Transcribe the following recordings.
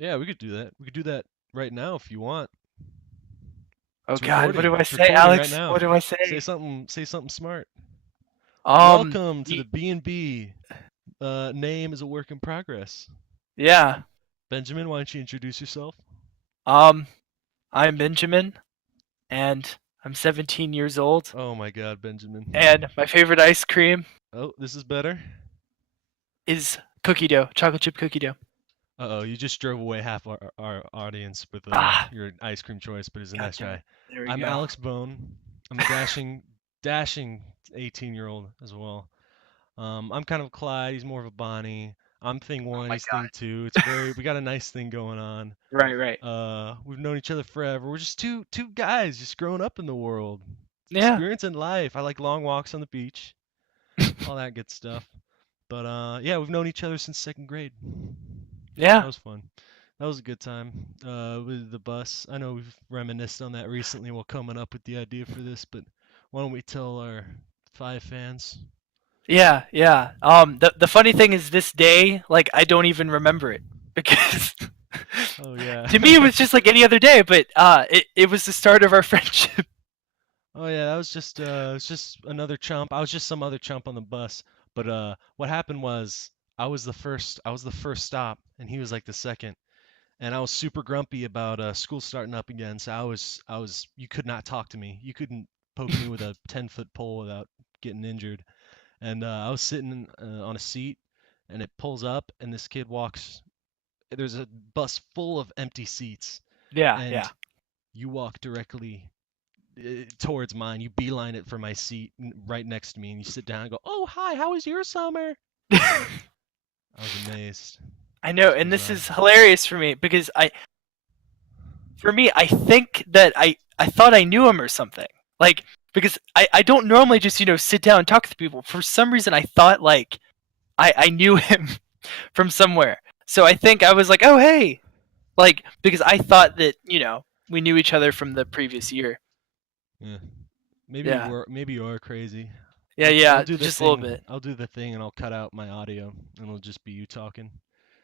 Yeah, we could do that. We could do that right now if you want. Oh It's God, what recording. do I It's say, recording right Alex? now. What do I Say say? something. Say something smart. Um, Welcome to y- the B&B. Name is a work in progress. yeah. Benjamin, why don't you introduce yourself? Um, I'm Benjamin, and I'm 17 years old, Oh my God, Benjamin. and my favorite ice cream Oh, this is better. is cookie dough, chocolate chip cookie dough. Uh-oh, you just drove away half our audience with Ah, your ice cream choice, but he's a God nice damn it. guy. There we I'm go. Alex Bone. I'm a dashing 18-year-old as well. I'm kind of Clyde. He's more of a Bonnie. I'm thing Oh one. my He's thing two. We got a nice thing going on. God. Right, right. We've known each other forever. We're just two guys just growing up in the world, Yeah, experiencing life. I like long walks on the beach, all that good stuff. But yeah, we've known each other since second grade. That yeah, was fun. That was a good time. With the bus. I know we've reminisced on that recently while coming up with the idea for this, but why don't we tell our 5 fans? yeah, yeah. The funny thing is, this day, like, I don't even remember it because Oh yeah. to me it was just like any other day, but it was the start of our friendship. Oh yeah, that was just another chump. I was just some other chump on the bus. But what happened was I was the first stop and he was like the second. And I was super grumpy about school starting up again. So I was you could not talk to me. You couldn't poke me with a 10-foot pole without getting injured. And I was sitting on a seat and it pulls up and this kid walks. There's a bus full of empty seats Yeah, and yeah. you walk directly towards mine. You beeline it for my seat right next to me, and you sit down and go, "Oh, hi, how was your summer?" I was amazed. I It know, was and this bizarre. is hilarious for me because for me, I think that I thought I knew him or something. Like, because I don't normally just, sit down and talk to people. For some reason, I thought, like, I knew him from somewhere. So I think I was like, oh, hey. Like, because I thought that, we knew each other from the previous year. Yeah. Yeah. Maybe you are crazy. Yeah, I'll yeah. do the Just a little thing. bit. I'll do the thing, and I'll cut out my audio, and it'll just be you talking.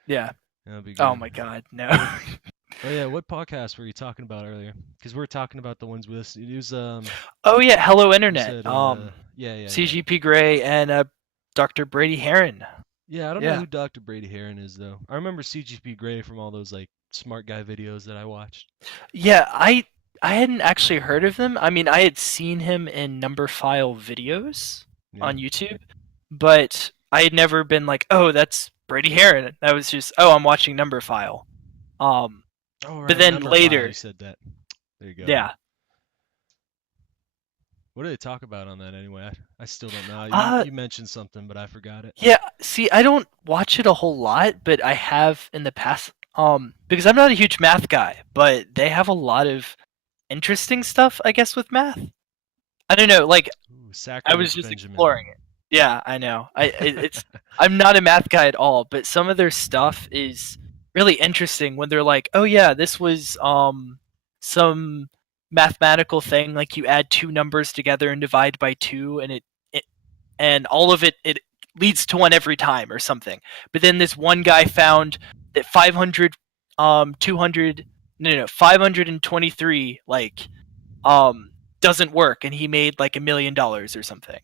Yeah. That'll be Oh good. my God. No. Oh yeah, what podcast were you talking about earlier? Because we were talking about the ones with us. It was Oh, yeah. Hello, you Internet. said yeah. CGP Grey and Dr. Brady Heron. Yeah, I don't know Yeah. who Dr. Brady Heron is though. I remember CGP Grey from all those like smart guy videos that I watched. Yeah, I hadn't actually heard of him. I mean, I had seen him in number file videos Yeah. on YouTube, but I had never been like, "Oh, that's Brady Heron." That was just, "Oh, I'm watching number file." Um, Oh, but right, then number file. You later, said that. There you go. yeah. What do they talk about on that anyway? I still don't know. Uh You mentioned something, but I forgot it. yeah, see, I don't watch it a whole lot, but I have in the past because I'm not a huge math guy, but they have a lot of interesting stuff, I guess, with math. I don't know, like Ooh, I was sacrilege, just exploring Benjamin. it. Yeah, I know. It's I'm not a math guy at all, but some of their stuff is really interesting when they're like, "Oh yeah, this was some mathematical thing like you add two numbers together and divide by 2 and it and all of it leads to one every time or something." But then this one guy found that 500 200 no 523 like um doesn't work and he made like $1 million or something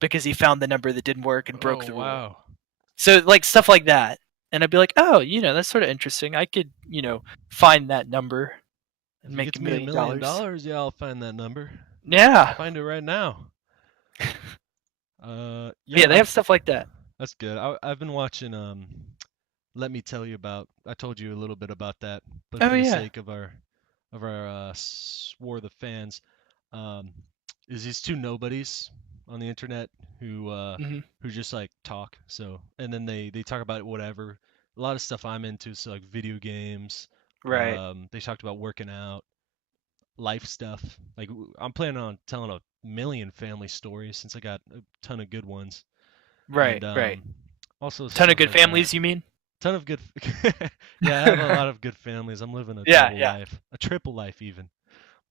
because he found the number that didn't work and broke Oh the rule. wow. So like stuff like that. And I'd be like, oh, that's sort of interesting. I could, find that number and If it make gets a me a million million dollars. dollars, yeah, I'll find that number. I'll Yeah. find it right now. Yeah, Yeah, they have stuff like that. that's good. I've been watching Let me tell you about. I told you a little bit about that, but Oh for the yeah. sake of our swore the fans, um, is these two nobodies on the internet Hmm. who just like talk. So and then they talk about whatever. A lot of stuff I'm into, so like video games. Right. They talked about working out, life stuff. Like I'm planning on telling a million family stories since I got a ton of good ones, and Right. Right. also Ton of stuff good like that. families, you mean? Ton of good. Yeah, I have a lot of good families. I'm living a Yeah. double Yeah. life, a triple life even.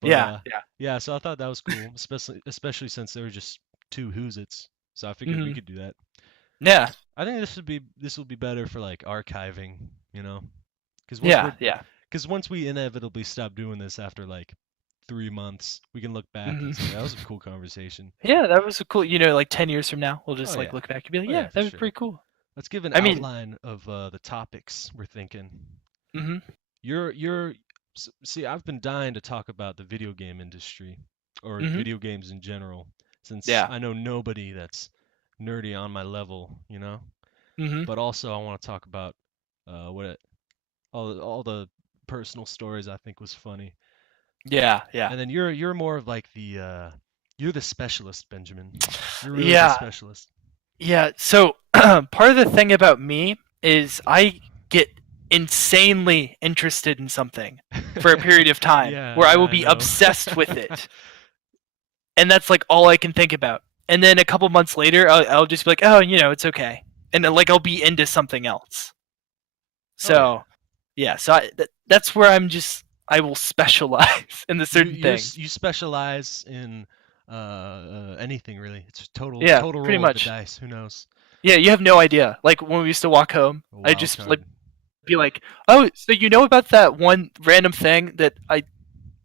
But Yeah. Yeah. yeah. So I thought that was cool, especially since they were just two who's its. So I figured we Hmm. could do that. Yeah. I think this will be better for like archiving, you know. Because once we're Yeah, yeah. because once we inevitably stop doing this after like 3 months, we can look back and say that Hmm. was a cool conversation. Yeah, that was a cool. Like 10 years from now, we'll Oh just like yeah, look back and be like, oh yeah, yeah, for that was sure. pretty cool. Let's give an I mean, outline of the topics we're thinking. hmm See, I've been dying to talk about the video game industry or hmm video games in general, since yeah, I know nobody that's nerdy on my level, you know. hmm But also, I want to talk about what it, all the personal stories I think was funny. yeah, yeah, And then you're more of like you're the specialist, Benjamin. You're really the yeah, specialist. yeah. So part of the thing about me is I get insanely interested in something for a period of time Yeah, where I yeah, will I be know. obsessed with it, and that's like all I can think about. And then a couple months later, I'll just be like, oh, it's okay, and then, like I'll be into something else. Oh yeah. So yeah, so that's where I will specialize in the certain things. You specialize in anything really. It's just Yeah, total pretty roll of the much. dice. Who knows? Yeah, you have no idea. Like when we used to walk home, A I wild just like card. be like, "Oh, so you know about that one random thing that I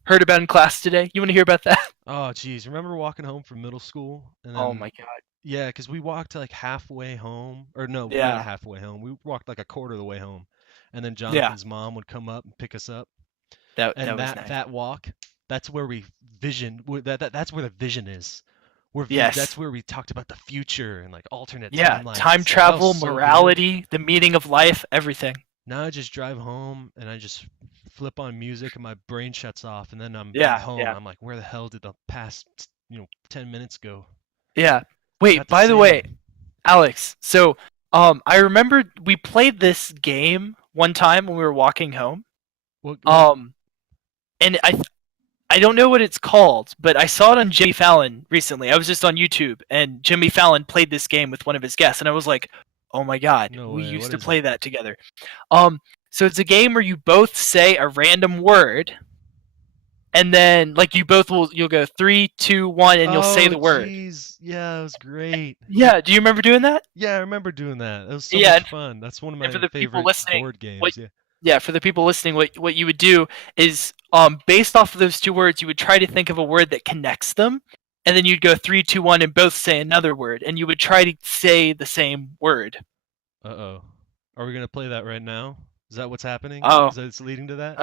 heard about in class today? You want to hear about that?" Oh geez, remember walking home from middle school and Oh then my god. yeah, 'cause we walked like halfway home, or no, not Yeah. halfway home. We walked like a quarter of the way home, and then Yeah. Jonathan's mom would come up and pick us up. That And was nice. that walk, that's where we that's where the vision is. That's Yes. where we talked about the future and like alternate Yeah, time timelines. Oh, that was travel, so good. morality, the meaning of life, everything. Now I just drive home and I just flip on music and my brain shuts off and then I'm Yeah, home. yeah. I'm like, where the hell did the past 10 minutes go? Yeah. Forgot Wait, to by the way, save. Alex, so I remember we played this game one time when we were walking home. What Um and I don't know what it's called, but I saw it on Jimmy Fallon recently. I was just on YouTube, and Jimmy Fallon played this game with one of his guests, and I was like, "Oh my god, no we way. used What to is it? play that together." Um, so it's a game where you both say a random word, and then like you'll go three, two, one, and you'll say Oh the word. jeez. Yeah, it was great. Yeah, do you remember doing that? Yeah, I remember doing that. It was so Yeah, much and, fun. That's one of and for my the people favorite listening, board what games. Yeah. yeah, for the people listening, what you would do is based off of those two words, you would try to think of a word that connects them, and then you'd go three, two, one, and both say another word, and you would try to say the same word. Uh-oh. Are we gonna play that right now? Is that what's happening? Oh, Is that it's leading to that?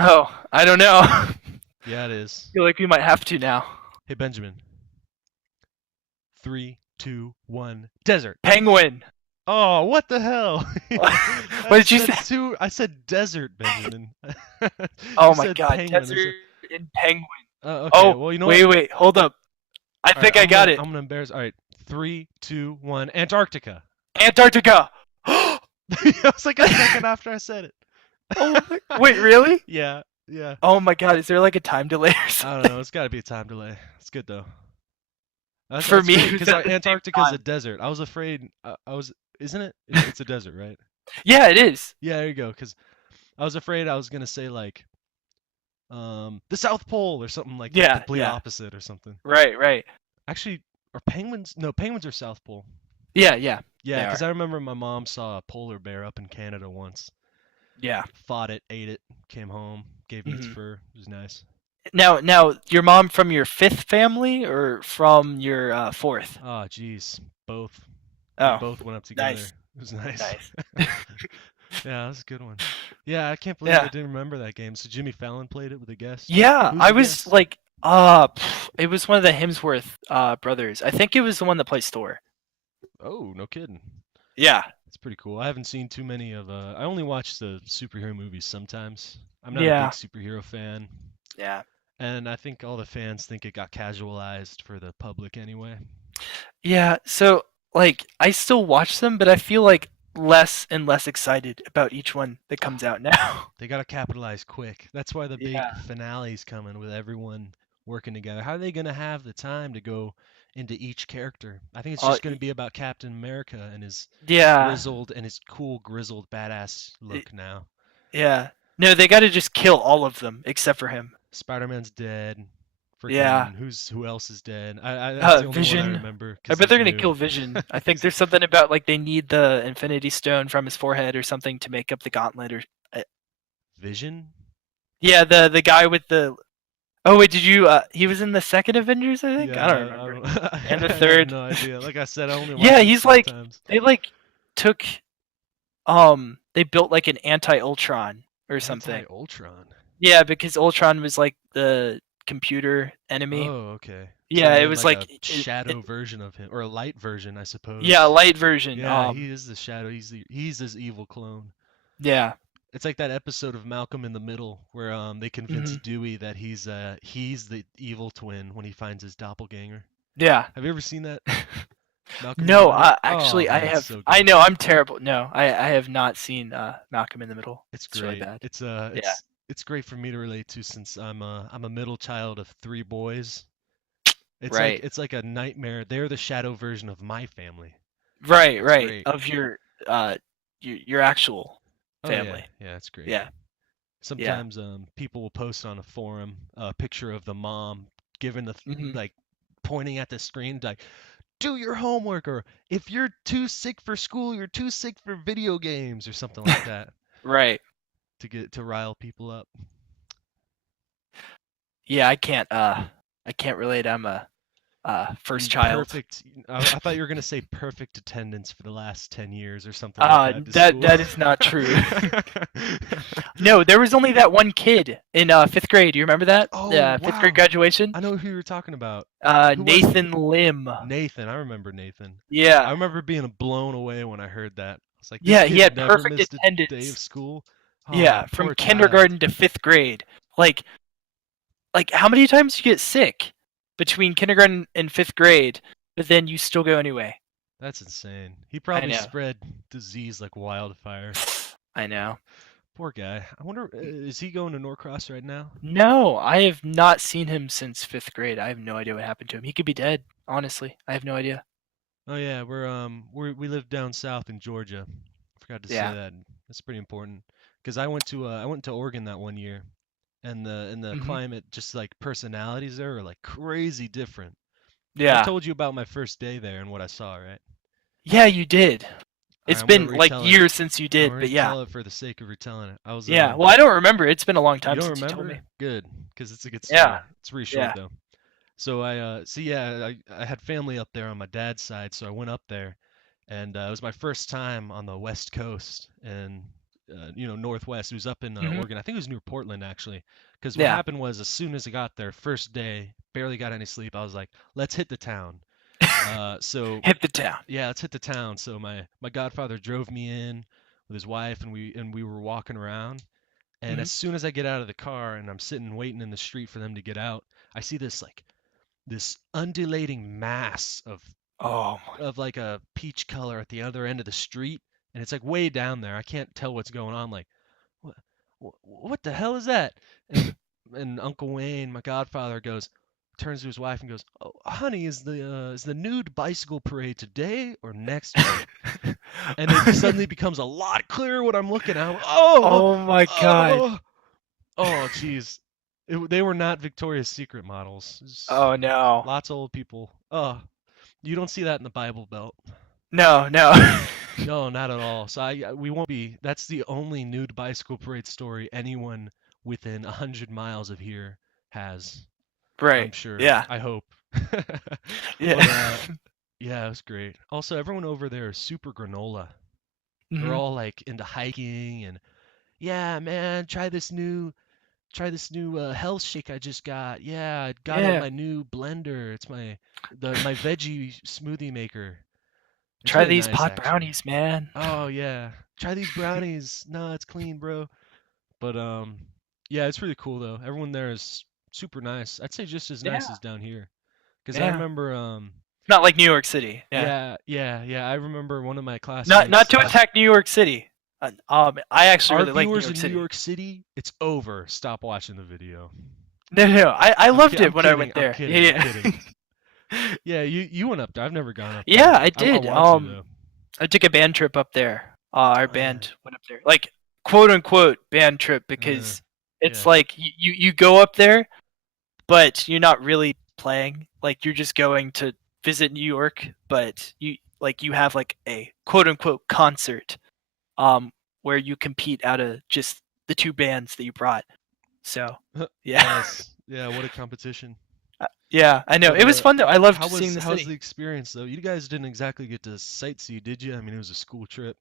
I don't know. I Yeah, it is. feel like we might have to now. Hey, Benjamin. Three, two, one. Desert. Penguin. Oh, what the hell? What did you say? I said desert, Benjamin. You Oh my said god, penguin. desert and penguin. Okay. Oh, Well, you know what? wait, hold up. I All right. think I got I'm it. gonna embarrass. All right. Three, two, one. Antarctica. Antarctica. It was like a second after I said it. Oh, wait, really? Yeah. Yeah. Oh my god, is there like a time delay or I don't something? know. It's got to be a time delay. It's good though. For That's me, great it was because at the same Antarctica is a time. desert. I was afraid. I was. Isn't it? It's a desert, right? Yeah, it is. Yeah. There you go. Because I was afraid I was gonna say like the South Pole or something like the Yeah, complete yeah. opposite or something. Right, right. Actually, are penguins? No, penguins are South Pole. Yeah, yeah. Yeah, They because are. I remember my mom saw a polar bear up in Canada once. Yeah. Fought it, ate it, came home, gave me its Hmm. fur. It was nice. Now, your mom from your fifth family or from your fourth? Oh, geez, both. We Oh, both went up together. nice, It was nice. nice. Yeah, that's a good one. Yeah, I can't believe I Yeah, didn't remember that game. So Jimmy Fallon played it with a guest. yeah. Who's I the was guest? like, it was one of the Hemsworth brothers. I think it was the one that plays Thor. Oh, no kidding. Yeah, That's pretty cool. I haven't seen too many of I only watch the superhero movies sometimes. I'm not a big yeah, superhero fan, yeah, and I think all the fans think it got casualized for the public anyway. yeah. So like, I still watch them, but I feel like less and less excited about each one that comes out now. They got to capitalize quick. That's why the big Yeah. finale's coming with everyone working together. How are they going to have the time to go into each character? I think it's Uh, just going to be about Captain America and his yeah. grizzled and his cool grizzled badass look now. Yeah. No, they got to just kill all of them except for him. Spider-Man's dead. Yeah. Freaking who else is dead? That's the only one I Vision. remember I because bet he's they're gonna new. kill Vision. I think there's something about like they need the Infinity Stone from his forehead or something to make up the gauntlet or. Uh, Vision. Yeah, the guy with the. Oh wait, did you? He was in the second Avengers, I think. I don't Yeah, I remember. don't. And the I have third. no idea. Like I said, I only Yeah, watched it a he's few like times. they like took they built like an anti-Ultron or Anti something. Ultron. Yeah, because Ultron was like the computer enemy. Oh, okay. So Yeah, they it made was like like a shadow version of him, or a light version, I yeah, suppose. light version. Yeah, he is the shadow. He's his evil clone. Yeah. It's like that episode of Malcolm in the Middle where they convince Hmm. Dewey that he's the evil twin when he finds his doppelganger. Yeah. Have you ever seen that Malcolm in the No, Middle? Oh actually I man, it's have. so I good. know I'm terrible. No, I have not seen Malcolm in the Middle. It's It's really great. bad. It's Yeah. it's great for me to relate to since I'm a middle child of three boys. Right. It's like a nightmare. They're the shadow version of my family. Right, It's right. great. Of uh your actual Oh yeah, family. yeah, it's great. Yeah. Yeah. Sometimes people will post on a forum a picture of the mom giving Hmm. like pointing at the screen like do your homework, or if you're too sick for school, you're too sick for video games, or something like that Right. to rile people up. Yeah, I can't relate. I'm a first You child. perfect. I thought you were gonna say perfect attendance for the last 10 years or something like that to school. That is not true. No, there was only that one kid in fifth grade. Do you remember that? Oh Fifth grade wow, graduation. I know who you were talking about. Who was it? Nathan Lim. Nathan. I remember Nathan. I Yeah, remember being blown away when I heard that. I was like, this yeah, he kid had never perfect missed a day of attendance. school. Oh, Yeah, from poor child. kindergarten to fifth grade. Like, how many times you get sick between kindergarten and fifth grade, but then you still go anyway? That's insane. He I probably know. spread disease like wildfire. I know. Poor guy. I wonder, is he going to Norcross right now? No, I have not seen him since fifth grade. I have no idea what happened to him. He could be dead. Honestly, I have no idea. Oh yeah, we live down south in Georgia. Forgot to say Yeah. that. That's pretty important. Because I went to Oregon that one year, and the Hmm. climate, just like personalities there are like crazy different. I Yeah. told you about my first day there and what I saw, right? Yeah, you did. All right, It's I'm gonna been like retell it. years since you I'm did, gonna but yeah. retell it for the sake of retelling it. I was Yeah. Well, I don't remember. It's been a long You time don't since you told me. remember? Good, because it's a good Yeah. story. It's really short Yeah. though. So yeah, I had family up there on my dad's side, so I went up there, and it was my first time on the West Coast and Northwest. It was up in Hmm. Oregon. I think it was near Portland actually. Because what Yeah. happened was, as soon as I got there, first day, barely got any sleep. I was like, let's hit the town. So Hit the town. yeah, let's hit the town. So my godfather drove me in with his wife, and we were walking around. And Hmm. as soon as I get out of the car and I'm sitting waiting in the street for them to get out, I see this undulating mass Oh. of like a peach color at the other end of the street, and it's like way down there. I can't tell what's going on. Like, what what the hell is that? And and Uncle Wayne, my godfather, turns to his wife and goes, "Oh, honey, is the nude bicycle parade today or next week?" And it suddenly becomes a lot clearer what I'm looking at. Oh, Oh my god. oh, oh, jeez. They were not Victoria's Secret models. Oh no. Lots of old people. Oh, you don't see that in the Bible Belt. No, no. No, not at all. So we won't be. That's the only nude bicycle parade story anyone within 100 miles of here has. I'm Right. sure. Yeah. I hope. But Yeah. yeah, it was great. Also, everyone over there is super granola. They're Hmm. all like into hiking and yeah, man, try this new health shake I just got. Yeah, I got it in Yeah. my new blender. It's my veggie smoothie maker. It's Try really these nice pot actually. brownies, man. Oh yeah. Try these brownies. No, it's clean, bro. But yeah, it's really cool though. Everyone there is super nice. I'd say just as nice Yeah. as down here. 'Cause I Yeah. remember Not like New York City. Yeah. yeah. I remember one of my Not classmates to attack New York City. I actually our really like New viewers York in New City. York City, it's over. Stop watching the video. No, no, no. I loved I'm it when I kidding. went I'm there. kidding. I'm Yeah, kidding. yeah. Yeah, you went up there. I've never gone up Yeah, there. I I did. want to though. I took a band trip up there. Our Oh yeah. band went up there, like quote unquote band trip, Uh, because it's yeah. like you go up there, but you're not really playing. Like you're just going to visit New York, but you have like a quote unquote concert, um, where you compete out of just the two bands that you brought. So yeah, Nice. Yeah, what a competition. yeah, I know But it was fun though. I loved how seeing was the how's the city. experience though? You guys didn't exactly get to sightsee, did you? I mean, it was a school trip.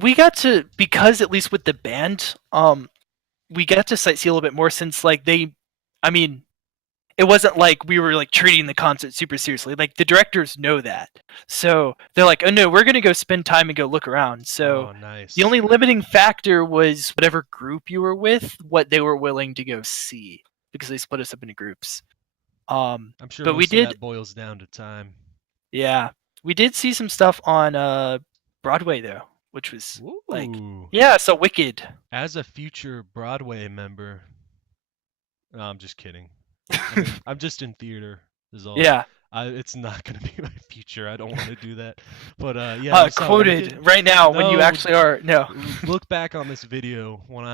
We got to because at least with the band, we got to sightsee a little bit more since like I mean, it wasn't like we were like treating the concert super seriously. Like the directors know that, so they're like, "Oh no, we're gonna go spend time and go look around." So Oh, the nice. only limiting factor was whatever group you were with, what they were willing to go see, because they split us up into groups. I'm sure But we most of did, that boils down to time. yeah, we did see some stuff on Broadway though, which was like, Ooh. yeah, so Wicked. As a future Broadway member, no, I'm just kidding. I'm just in theater is all. Yeah, It's not gonna be my future. I don't want to do that. But yeah, I saw quoted Wicked. right now when you No, actually are. No, look back on this video when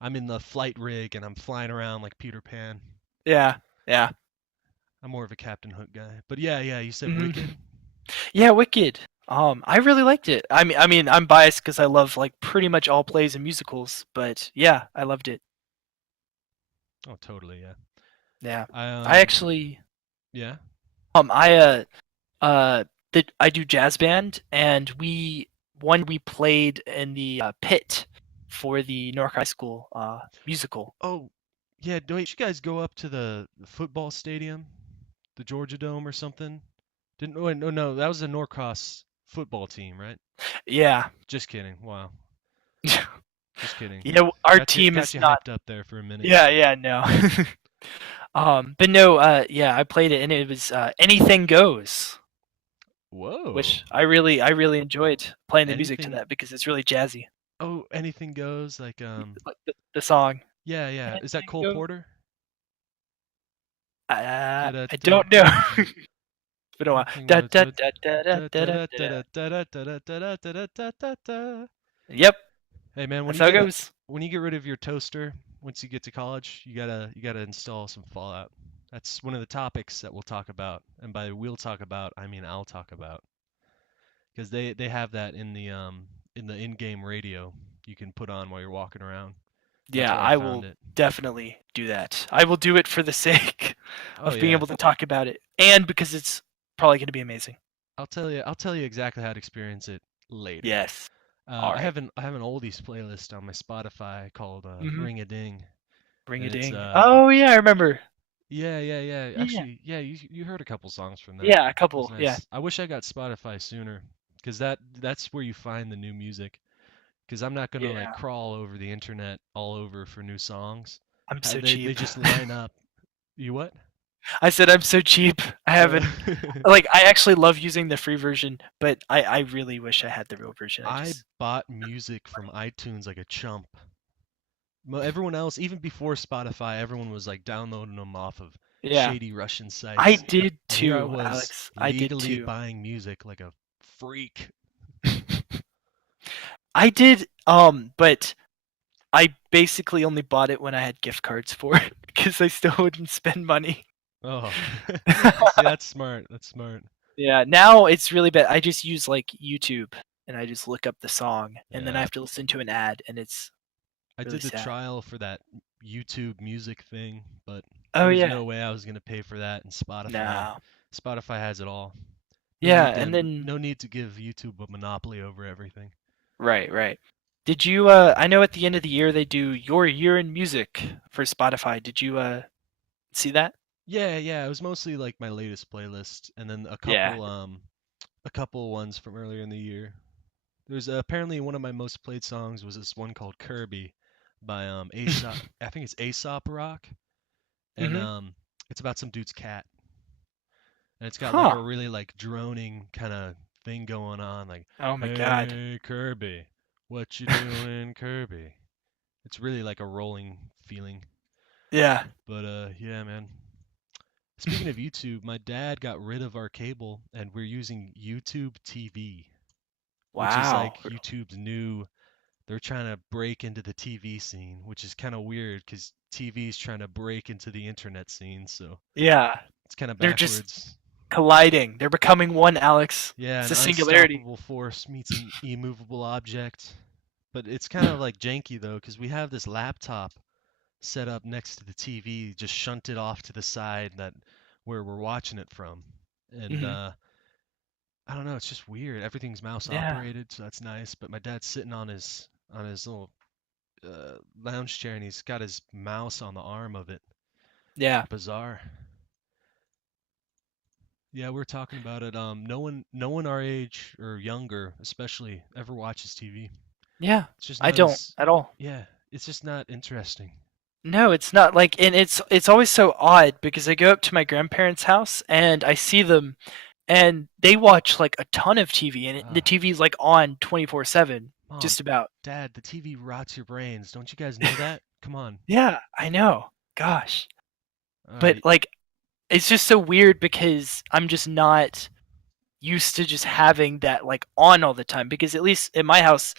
I'm in the flight rig and I'm flying around like Peter Pan. yeah, yeah. I'm more of a Captain Hook guy. But yeah, yeah, you said hmm Wicked? Yeah, Wicked. I really liked it. I mean, I'm biased because I love like pretty much all plays and musicals, but yeah, I loved it. Oh, totally, yeah. Yeah, I I actually, yeah. I I do jazz band, and we played in the pit for the Newark High School musical. Oh, yeah, don't you guys go up to the football stadium? The Georgia Dome or something? Didn't oh, no no, that was the Norcross football team, right? Yeah, Just kidding. Wow. Just kidding. our Got you team got is you not. hyped up there for a minute. Yeah, yeah, no. But no, yeah, I played it, and it was Anything Goes, Whoa. which I really enjoyed playing the music to Anything that because it's really jazzy. Oh, anything goes like Like the song. yeah, yeah. Is that Anything Cole goes. Porter? Uh, Da da I da don't know. da. It's been a while. Anything Da, goes. da, Da da, da, da, da da, da da, da da. da da da da da da da da da da. Yep, Hey man, that's how it goes. when you get rid of your toaster, once you get to college, you gotta install some Fallout. That's one of the topics that we'll talk about, and by we'll talk about, I mean I'll talk about, because they have that in the in-game radio you can put on while you're walking around. That's Yeah, where I I found will it. definitely do that. I will do it for the sake Oh of being yeah, able to talk about it, and because it's probably going to be amazing. I'll tell you exactly how to experience it later. Yes. All I right. have an oldies playlist on my Spotify called Mm-hmm. Ring a Ding, Ring and a it's ding. Oh yeah, I remember. yeah, yeah, yeah. Yeah. Actually, yeah, you heard a couple songs from that. Yeah, a It was couple. Yeah. nice. I wish I got Spotify sooner, because that's where you find the new music. Because I'm not gonna like Yeah. crawl over the internet all over for new songs. I'm so They cheap. just line up. You what? I said I'm so cheap. I Uh, haven't like I actually love using the free version, but I really wish I had the real version. I I just bought music from iTunes like a chump. Everyone else, even before Spotify, everyone was like downloading them off of yeah. shady Russian I sites. did And here I too, was Alex. I did legally too. buying music like a freak. I did but I basically only bought it when I had gift cards for it because I still wouldn't spend money. Oh, see, that's smart. That's smart. Yeah, now it's really bad. I just use like YouTube and I just look up the song and then I Yeah. have to listen to an ad and it's I really did the sad. trial for that YouTube music thing, but Oh there's yeah. no way I was gonna pay for that. And Spotify, No. Spotify has it all. Yeah, and then No need to give YouTube a monopoly over everything. right, right. Did you I know at the end of the year they do your year in music for Spotify. Did you see that? Yeah, yeah, it was mostly like my latest playlist, and then Yeah. a couple ones from earlier in the year. There's apparently one of my most played songs was this one called Kirby by Aesop. I think it's Aesop Rock, and Mhm. it's about some dude's cat, and it's got like Huh. a really like droning kind of thing going on, like Oh my god. "Hey Kirby, what you doing, Kirby?" It's really like a rolling feeling. Yeah. But yeah, man. Speaking of YouTube, my dad got rid of our cable and we're using YouTube TV, which is Wow. like YouTube's new. They're trying to break into the TV scene, which is kind of weird because TV's trying to break into the internet scene, so Yeah. it's kind of They're just backwards. colliding. They're becoming one, Alex. Yeah, It's an a singularity. unstoppable force meets an immovable object. But it's kind of like janky though, because we have this laptop set up next to the TV, just shunted off to the side that where we're watching it from. And Hmm. I don't know, it's just weird. Everything's mouse Yeah. operated, so that's nice. But my dad's sitting on his little lounge chair, and he's got his mouse on the arm of it. Yeah. Bizarre. Yeah, we are talking about it. No one our age or younger, especially, ever watches TV. Yeah. It's just I not don't as, at all. yeah, it's just not interesting. No, it's not like, and it's always so odd because I go up to my grandparents' house and I see them, and they watch like a ton of TV, and the Uh, TV's like on 24/7, Mom, just about. Dad, the TV rots your brains. Don't you guys know that? Come on. Yeah, I know. Gosh, All but right. like, it's just so weird because I'm just not used to just having that like on all the time. Because at least in my house,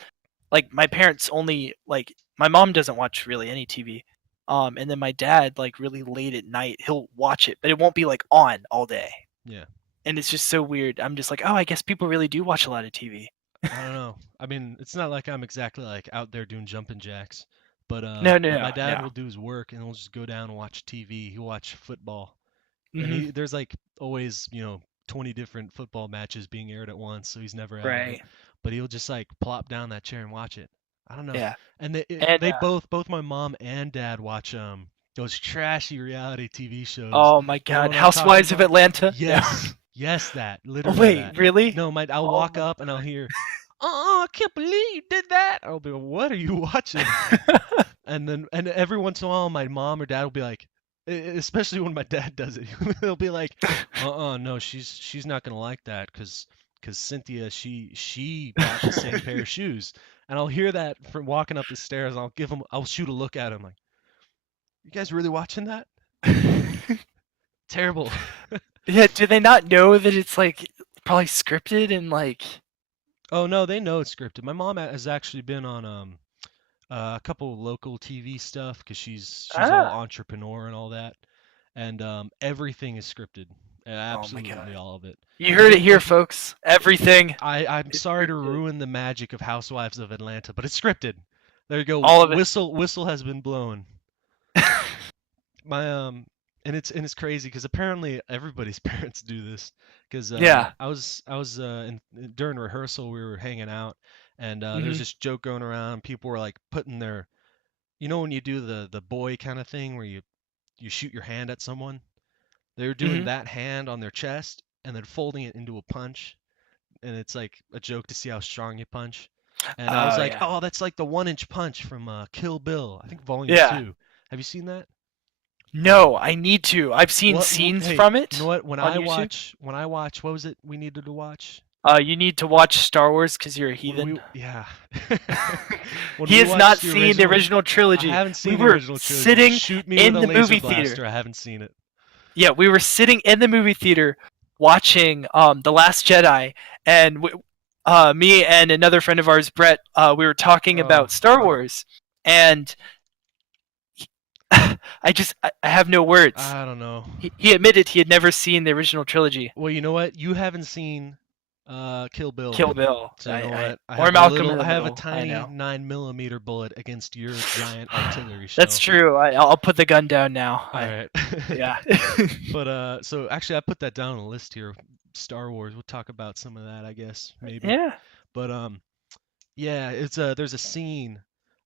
like my parents only like my mom doesn't watch really any TV. And then my dad like really late at night he'll watch it, but it won't be like on all day. Yeah. And it's just so weird. I'm just like, oh, I guess people really do watch a lot of TV. I don't know. I mean, it's not like I'm exactly like out there doing jumping jacks, No, no, but no, my dad no. will do his work and he'll just go down and watch TV. He'll watch football. And Hmm. there's like always, 20 different football matches being aired at once, so he's never out of it. Right. But he'll just like plop down that chair and watch it. I don't know. Yeah. And And they both my mom and dad watch those trashy reality TV shows. oh my You know God, what I'm talking Housewives of about? Atlanta. No. Yes. Yes, that. Oh Literally that. wait, really? No, my I'll Oh walk my up and I'll hear, I can't believe you did that." I'll be, "What are you watching?" God. And every once in a while my mom or dad will be like, especially when my dad does it, he'll be like, no, she's not gonna like that because Cynthia, she bought the same pair of shoes." And I'll hear that from walking up the stairs, and I'll shoot a look at him like, "You guys really watching that? Terrible." Yeah, do they not know that it's like probably scripted and like Oh no, they know it's scripted. My mom has actually been on a couple of local TV stuff because she's all ah. entrepreneur and all that, and everything is scripted, Oh my God. absolutely all of it. You Like heard it it, here, like folks. Everything I'm is sorry to scripted. ruin the magic of Housewives of Atlanta, but it's scripted. There you go. All of it. Whistle has been blown. My and it's crazy because apparently everybody's parents do this. Because Yeah. I was during rehearsal we were hanging out, and there's Hmm. this joke going around. People were like putting their, when you do the boy kind of thing where you shoot your hand at someone. They were doing Hmm. that hand on their chest and then folding it into a punch, and it's like a joke to see how strong you punch. And I was Oh like, yeah. oh, that's like the 1 inch punch from Kill Bill, I think Volume Yeah. 2. Have you seen that? Oh, No, I need to. I've seen scenes hey, from you know it what? on YouTube. When I watch, what was it we needed to watch? You need to watch Star Wars because you're a When we heathen. Yeah, when He we has not watched the seen the original. original I trilogy. haven't We seen the were original trilogy. sitting Shoot me with in a the laser movie theater. blaster. I haven't seen it. Yeah, we were sitting in the movie theater watching The Last Jedi, and me and another friend of ours, Brett, we were talking Oh, about Star Wars, and I have no words. I don't know. He admitted he had never seen the original trilogy. Well, you know what? You haven't seen Kill Bill. Kill Bill, So you know what? or Malcolm in I the have a Middle. I tiny know. 9 millimeter bullet against your giant artillery That's shell. true. I'll put the gun down now. All right. Yeah. But so actually I put that down on the list here. Star Wars. We'll talk about some of that, I guess, maybe. Yeah. But yeah, there's a scene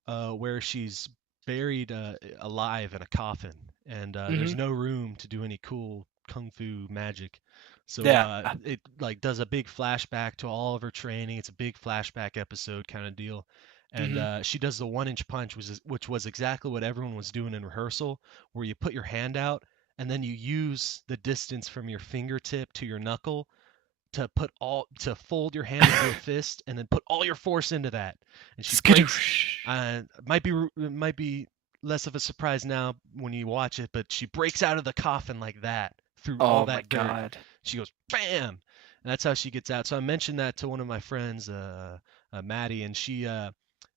where she's buried alive in a coffin, and there's Hmm. no room to do any cool kung fu magic. So Yeah. it like does a big flashback to all of her training. It's a big flashback episode kind of deal. And Hmm. she does the 1 inch punch, which was exactly what everyone was doing in rehearsal, where you put your hand out and then you use the distance from your fingertip to your knuckle to fold your hand into a fist and then put all your force into that. And she breaks. Skadoosh. It might be less of a surprise now when you watch it, but she breaks out of the coffin like that through all Oh my that dirt. God. She goes bam, and that's how she gets out. So I mentioned that to one of my friends, Maddie, and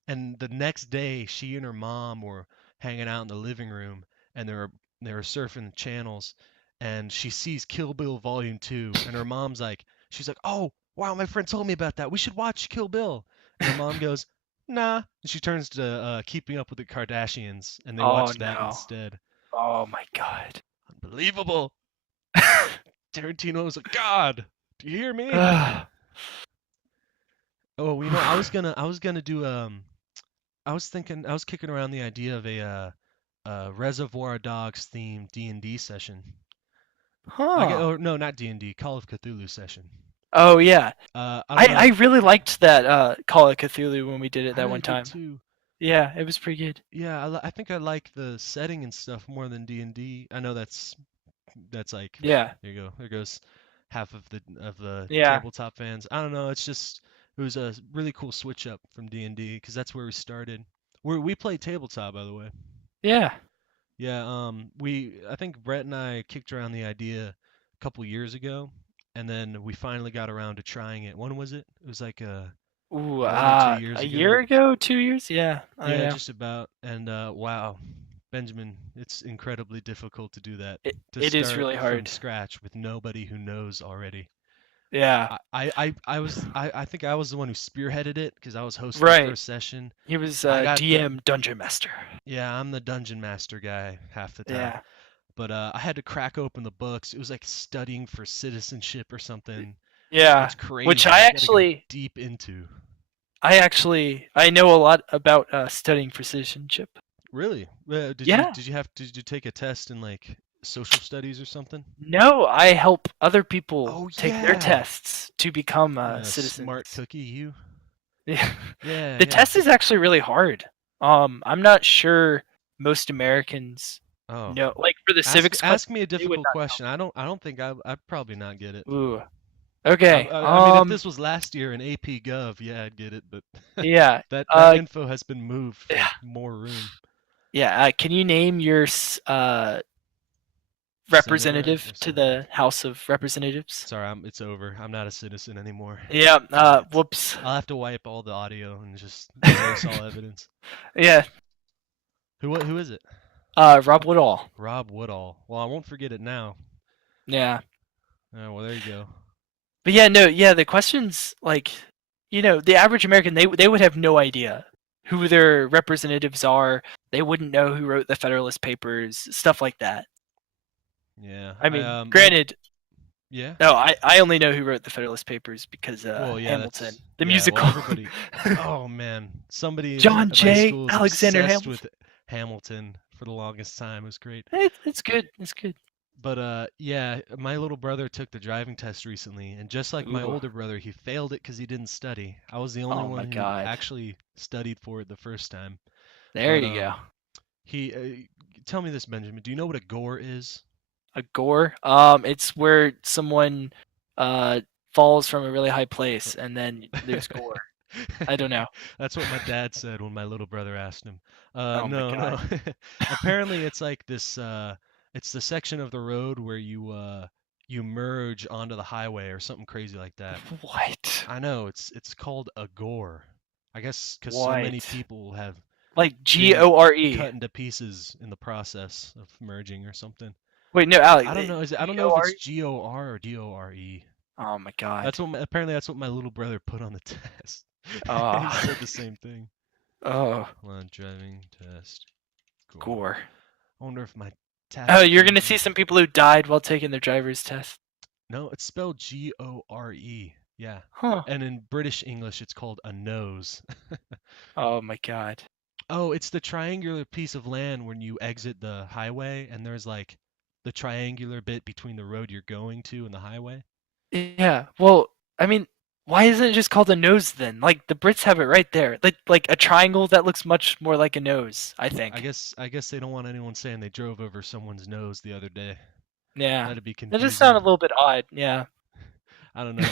and the next day she and her mom were hanging out in the living room, and they were surfing the channels, and she sees Kill Bill Volume 2, and her mom's like, she's like, "Oh, wow, my friend told me about that. We should watch Kill Bill." And her mom goes, Nah. And she turns to Keeping Up with the Kardashians, and they Oh watch that no. instead. Oh my god. Unbelievable. Tarantino's a god. Do you hear me? Ugh. Oh, I was gonna do I was kicking around the idea of a Reservoir Dogs themed D&D session. Huh. Or no, not D&D, Call of Cthulhu session. Oh yeah. I don't I know. really liked that Call of Cthulhu when we did it I that really one did time. too. Yeah, it was pretty good. Yeah, I think I like the setting and stuff more than D&D. I know that's like Yeah. there you go. There goes half of the Yeah. tabletop fans. I don't know. It was a really cool switch up from D&D because that's where we started. We played tabletop, by the way. Yeah. Yeah, I think Brett and I kicked around the idea a couple years ago, and then we finally got around to trying it. When was it? It was like 1 or 2 years A ago. year ago, 2 years? Yeah. Oh Yeah, yeah. just about. And wow, Benjamin, it's incredibly difficult to do that. To It is start really from hard. scratch with nobody who knows already. Yeah. I think I was the one who spearheaded it because I was hosting the Right. first session. He was I got the DM Dungeon Master. Yeah, I'm the dungeon master guy half the time. Yeah. But I had to crack open the books. It was like studying for citizenship or something. Yeah. It's Which crazy. You got to go deep into. I know a lot about studying for citizenship. Really? Yeah. Did you take a test in like social studies or something? No, I help other people Oh take their yeah. tests to become Yeah, smart citizens. cookie you. Yeah. Yeah, The yeah. test is actually really hard. I'm not sure most Americans Oh. know. Like for the civics Ask question, me a they would difficult question. I don't think I'd probably not get it. not. Ooh. Okay. I mean if this was last year in AP Gov, yeah, I'd get it, but Yeah. that Uh. info has been moved for more room. Yeah. Can you name your Senator representative or to senator? the House of Representatives? Sorry, it's over. I'm not a citizen anymore. Yeah. Damn it. Whoops. I'll have to wipe all the audio and just erase all evidence. Yeah. Who is it? Rob Woodall. Rob Woodall. Well, I won't forget it now. Yeah. Oh, well, there you go. But yeah, no, yeah, the questions like, the average American they would have no idea who their representatives are. They wouldn't know who wrote the Federalist Papers, stuff like that. Yeah, I I mean, my granted, yeah. no, I only know who wrote the Federalist Papers because Well, yeah, Hamilton, that's the yeah. Well, musical. everybody. Oh man, somebody John at my J. school is Alexander obsessed Hamilton. with Hamilton for the longest time. It was great. It's good. It's good. But yeah, my little brother took the driving test recently, and just like my Ooh. older brother, he failed it because he didn't study. I was the only Oh one my who God. actually studied for it the first time. There But you go. he tell me this, Benjamin. Do you know what a gore is? A gore. It's where someone uh falls from a really high place and then there's gore. I don't know. That's what my dad said when my little brother asked him. Oh my No, God. no. Apparently, it's like this. It's the section of the road where you merge onto the highway or something crazy like that. What? I know it's called a gore. I guess because so many What? people have Like G been O R E. cut into pieces in the process of merging or something. Wait, no, Alex. I don't know. I don't G know O if R it's E. GOR or DORE. Oh my God. Apparently that's what my little brother put on the test. He Oh. said the same thing. Oh. Hold on, driving test. Gore. Gore. I wonder if my Oh, tablet you're gonna brings see up. some people who died while taking their driver's test. No, it's spelled GORE. Yeah. Huh. And in British English, it's called a nose. Oh my God. Oh, it's the triangular piece of land when you exit the highway, and there's like the triangular bit between the road you're going to and the highway. Yeah. Well, I mean, why isn't it just called a nose then? Like the Brits have it right there. Like a triangle that looks much more like a nose, I think. I guess they don't want anyone saying they drove over someone's nose the other day. Yeah. That'd be That just sounded a confusing. little bit odd. Yeah. I don't know.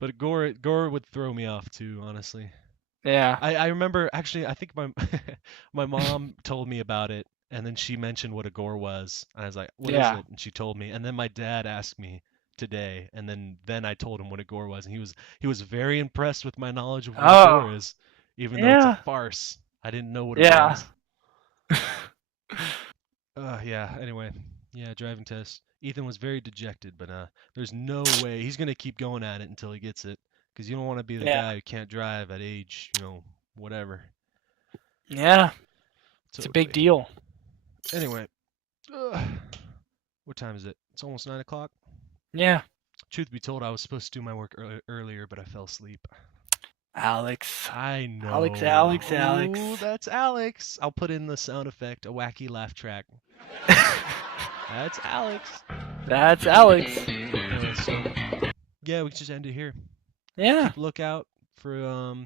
But Gore would throw me off too, honestly. Yeah. I remember actually I think my my mom told me about it and then she mentioned what a gore was. And I was like, "What is Yeah. it?" And she told me. And then my dad asked me today and then I told him what a gore was and he was very impressed with my knowledge of what a Oh. gore is even though it's a Yeah. farce. I didn't know what it Yeah. was. Yeah, anyway. Yeah, driving test. Ethan was very dejected, but there's no way he's going to keep going at it until he gets it because you don't want to be the Yeah. guy who can't drive at age, whatever. Yeah, it's a big Totally. deal. Anyway, ugh, what time is it? It's almost 9 o'clock. Yeah, Truth be told, I was supposed to do my work earlier, but I fell asleep. Alex. I Alex, know. Alex, Ooh, Alex. that's Alex. I'll put in the sound effect, a wacky laugh track. That's Alex. That's Alex. So yeah, we can just end it here. Yeah, Keep a lookout for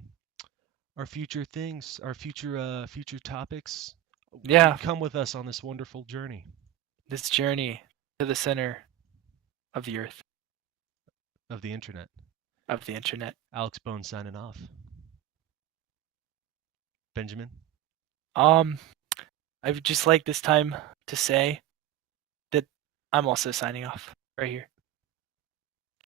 our future things, our future topics. yeah. Come with us on this wonderful journey This journey to the center of the earth, of the internet. of the internet. Alex Bone signing off. Benjamin. Um, I would just like this time to say that I'm also signing off right here.